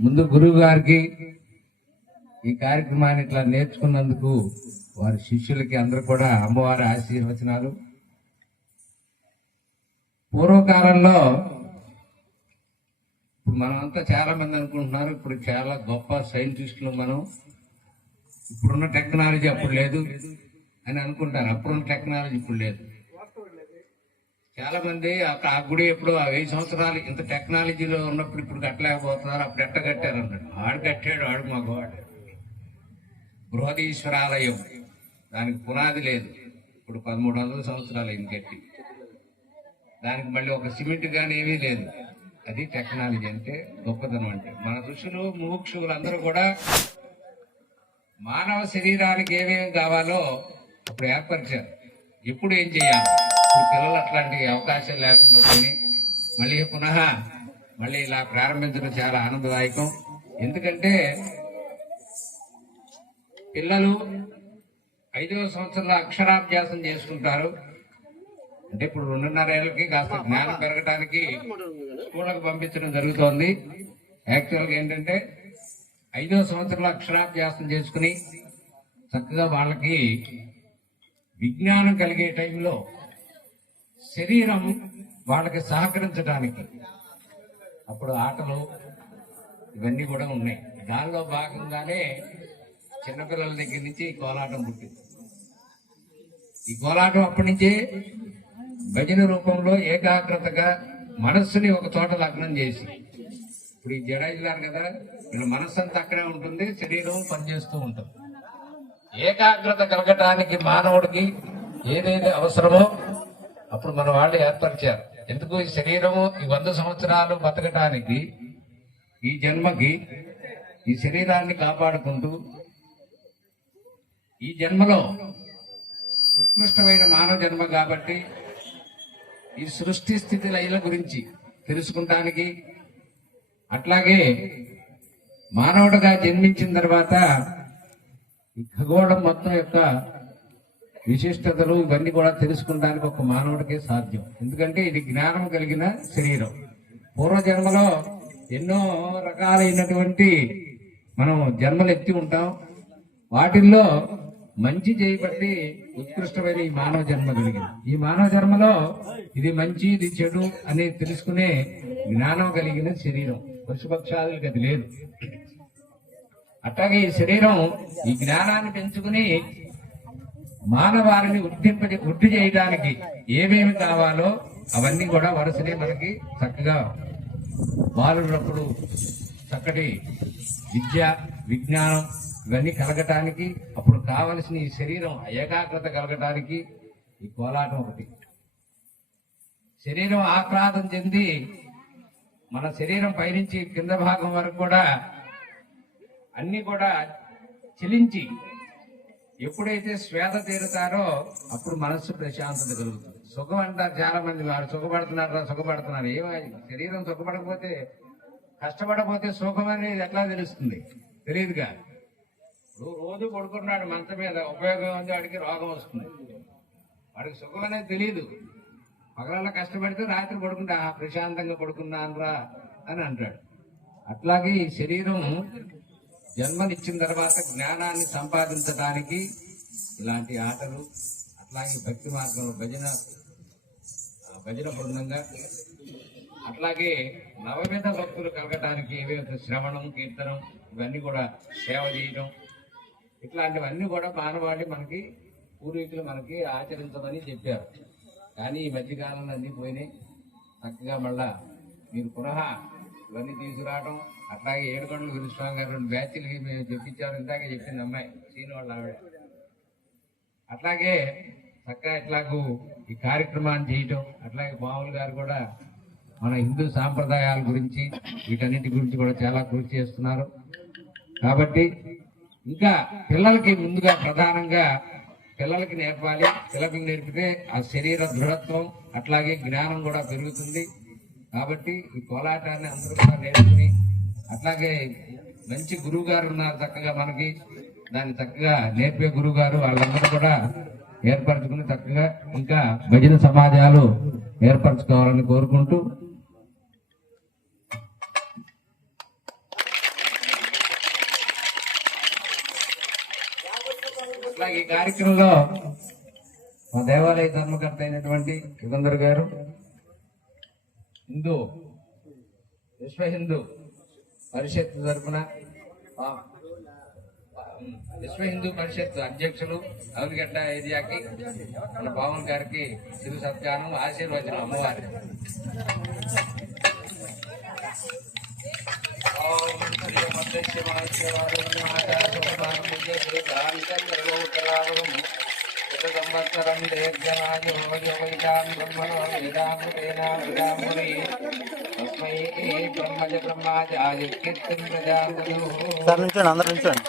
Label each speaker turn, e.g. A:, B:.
A: ముందు గురువు గారికి ఈ కార్యక్రమాన్ని ఇట్లా నేర్చుకున్నందుకు వారి శిష్యులకి అందరూ కూడా అమ్మవారి ఆశీర్వచనాలు. పూర్వకాలంలో ఇప్పుడు మనం అంతా చాలా మంది అనుకుంటున్నారు ఇప్పుడు చాలా గొప్ప సైంటిస్టులు మనం. ఇప్పుడున్న టెక్నాలజీ అప్పుడు లేదు. అని అనుకుంటారు. అప్పుడున్న టెక్నాలజీ ఇప్పుడు లేదు. చాలా మంది అక్కడ ఆ గుడి ఎప్పుడు ఆ వెయ్యి సంవత్సరాలు ఇంత టెక్నాలజీలో ఉన్నప్పుడు ఇప్పుడు కట్టలేకపోతున్నారు. అప్పుడు ఎట్ట కట్టారు అన్నాడు. ఆడు కట్టాడు ఆడు మగవాడు. బృహదీశ్వరాలయం. దానికి పునాది లేదు. ఇప్పుడు పదమూడు వందల సంవత్సరాలు అయింది కట్టి. దానికి మళ్ళీ ఒక సిమెంట్ కానీ ఏమీ లేదు. అది టెక్నాలజీ అంటే గొప్పతనం అంటే. మన ఋషులు ముముక్షులు అందరూ కూడా మానవ శరీరానికి ఏమేమి కావాలో అప్పుడు ఏర్పరిచారు ఇప్పుడు ఏం చేయాలి? ఇప్పుడు పిల్లలు అట్లాంటి అవకాశం లేకుండా పోయి మళ్ళీ పునః మళ్ళీ ఇలా ప్రారంభించడం చాలా ఆనందదాయకం. ఎందుకంటే పిల్లలు ఐదవ సంవత్సరంలో అక్షరాభ్యాసం చేసుకుంటారు. అంటే ఇప్పుడు రెండున్నర ఏళ్ళకి కాస్త జ్ఞానం పెరగడానికి స్కూళ్ళకు పంపించడం జరుగుతోంది. యాక్చువల్గా ఏంటంటే ఐదవ సంవత్సరంలో అక్షరాభ్యాసం చేసుకుని చక్కగా వాళ్ళకి విజ్ఞానం కలిగే టైంలో శరీరం వాళ్ళకి సహకరించడానికి. అప్పుడు ఆటలు ఇవన్నీ కూడా ఉన్నాయి. దానిలో భాగంగానే చిన్నపిల్లల దగ్గర నుంచి ఈ కోలాటం పుట్టింది. ఈ కోలాటం అప్పటి నుంచే భజన రూపంలో ఏకాగ్రతగా మనస్సుని ఒక చోట లగ్నం చేసి ఇప్పుడు ఈ జడాయిలారు కదా వీళ్ళ మనస్సు అంతా అక్కడే ఉంటుంది శరీరం పనిచేస్తూ ఉంటుంది. ఏకాగ్రత కలగటానికి మానవుడికి ఏదైతే అవసరమో అప్పుడు మన వాళ్ళు ఏర్పరిచారు ఎందుకు ఈ శరీరము ఈ వంద సంవత్సరాలు బతకటానికి ఈ జన్మకి ఈ శరీరాన్ని కాపాడుకుంటూ ఈ జన్మలో ఉత్కృష్టమైన మానవ జన్మ కాబట్టి ఈ సృష్టి స్థితి లైల గురించి తెలుసుకుంటానికి అట్లాగే మానవుడిగా జన్మించిన తర్వాత ఈ ఖగోళం మొత్తం యొక్క విశిష్టతలు ఇవన్నీ కూడా తెలుసుకుంటానికి ఒక మానవుడికే సాధ్యం. ఎందుకంటే ఇది జ్ఞానం కలిగిన శరీరం. పూర్వజన్మలో ఎన్నో రకాలైనటువంటి మనం జన్మలు ఎత్తి ఉంటాం. వాటిల్లో మంచి చేయబట్టి ఉత్కృష్టమైన ఈ మానవ జన్మ కలిగింది. ఈ మానవ జన్మలో ఇది మంచి ఇది చెడు అనేది తెలుసుకునే జ్ఞానం కలిగిన శరీరం. పశుపక్షాదులకి అది లేదు. అట్లాగే ఈ శరీరం ఈ జ్ఞానాన్ని పెంచుకుని మానవారిని ఉద్దింప వృద్ధి చేయడానికి ఏమేమి కావాలో అవన్నీ కూడా వరుసనే మనకి చక్కగా బాలున్నప్పుడు చక్కటి విద్య విజ్ఞానం ఇవన్నీ కలగటానికి అప్పుడు కావలసిన ఈ శరీరం ఏకాగ్రత కలగటానికి ఈ కోలాటం ఒకటి. శరీరం ఆహ్లాదం చెంది మన శరీరం పైనుంచి కింద భాగం వరకు కూడా అన్ని కూడా చెలించి ఎప్పుడైతే శ్వేత తీరుతారో అప్పుడు మనస్సు ప్రశాంతత కలుగుతుంది. సుఖం అంటారు చాలా మంది వారు సుఖపడుతున్నారా సుఖపడుతున్నారు ఏమో శరీరం సుఖపడకపోతే కష్టపడకపోతే సుఖం అనేది ఎట్లా తెలుస్తుంది? తెలియదుగా? ఇప్పుడు రోజు పడుకున్నాడు మంత మీద ఉపయోగం ఉంది వాడికి రోగం వస్తుంది. వాడికి సుఖం అనేది తెలియదు పగలల్లా కష్టపడితే రాత్రి పడుకుంటా "ఆ, ప్రశాంతంగా పడుకున్నానురా అని అంటాడు. అట్లాగే ఈ శరీరం జన్మనిచ్చిన తర్వాత జ్ఞానాన్ని సంపాదించడానికి ఇలాంటి ఆటలు అట్లాగే భక్తి మార్గంలో భజన భజన బృందంగా అట్లాగే నవవిధ భక్తులు కలగటానికి ఏవైతే శ్రవణం కీర్తనం ఇవన్నీ కూడా సేవ చేయడం ఇట్లాంటివన్నీ కూడా మానవాళి మనకి పూర్వీకులు మనకి ఆచరించమని చెప్పారు. కానీ ఈ మధ్యకాలంలో అన్నీ పోయినాయి. చక్కగా మళ్ళా మీరు పునః ఇవన్నీ తీసుకురావడం అట్లాగే ఏడుకొండలు గురుస్వామి గారు రెండు బ్యాచ్లకి మేము చెప్పించారు ఇందాక చెప్పింది అమ్మాయి సీని వాళ్ళ ఆవిడ. అట్లాగే చక్కగా ఇట్లాగూ ఈ కార్యక్రమాన్ని చేయటం అట్లాగే మామూలు గారు కూడా మన హిందూ సాంప్రదాయాల గురించి వీటన్నిటి గురించి కూడా చాలా కృషి చేస్తున్నారు. కాబట్టి ఇంకా పిల్లలకి ముందుగా ప్రధానంగా పిల్లలకి నేర్పాలి. పిల్లలకి నేర్పితే ఆ శరీర దృఢత్వం అట్లాగే జ్ఞానం కూడా పెరుగుతుంది. కాబట్టి ఈ కోలాటాన్ని అందరూ కూడా నేర్చుకుని అట్లాగే మంచి గురువు గారు ఉన్నారు చక్కగా మనకి. దాన్ని చక్కగా నేర్పే గురువు గారు వాళ్ళందరూ కూడా ఏర్పరచుకుని చక్కగా ఇంకా భజన సమాజాలు ఏర్పరచుకోవాలని కోరుకుంటూ. అట్లాగే ఈ కార్యక్రమంలో మా దేవాలయ ధర్మకర్త అయినటువంటి యుగంధర్ గారు హిందూ విశ్వ హిందూ పరిషత్ తరఫున విశ్వ హిందూ పరిషత్ అధ్యక్షులు అవనిగడ్డ ఏరియాకి మన పవన్ గారికి చిరు సత్కారం ఆశీర్వచనం అమ్మవారి. ఓం శ్రీ సంవత్సరం దీర్ఘనాయో యోగైతాం బ్రహ్మణో వేదామృతేన తస్మై బ్రహ్మజ బ్రహ్మాజాయ కీర్తిం
B: సార్ నుంచోండి అందరు నుంచోండి